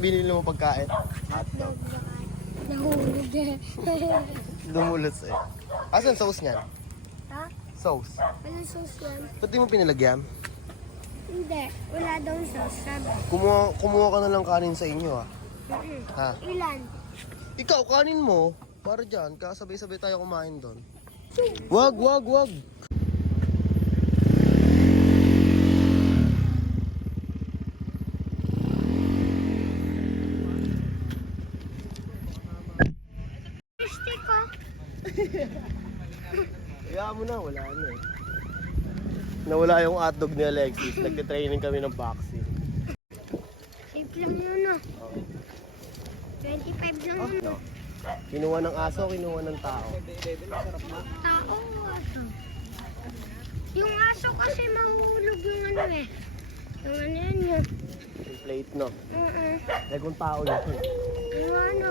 yung binili mo pagkain? Hotdog. Nahulog eh. Dumulos eh. Asan sauce niyan? Ha? Sauce. Anong sauce yan? Ba't di mo pinalagyan? Hindi. Wala daw sauce. Sabi. Kumuha ka na lang kanin sa inyo ah. Ha? Ilan? Ikaw, kanin mo. Para dyan, kasabay-sabay tayo kumain doon. Wag. Stick ko. Kaya mo na, wala na eh. Nawala yung hotdog ni Alexis. Nagte-training kami ng boxing. Cheap lang yun ah. 25 lang yun. No. Kinuha ng aso, kinuha ng tao. Tao o aso? Yung aso kasi mahulog yung ano eh. Yung ano yan yun. Yung plate, no? Oo. Eh kung tao yun. Yung ano?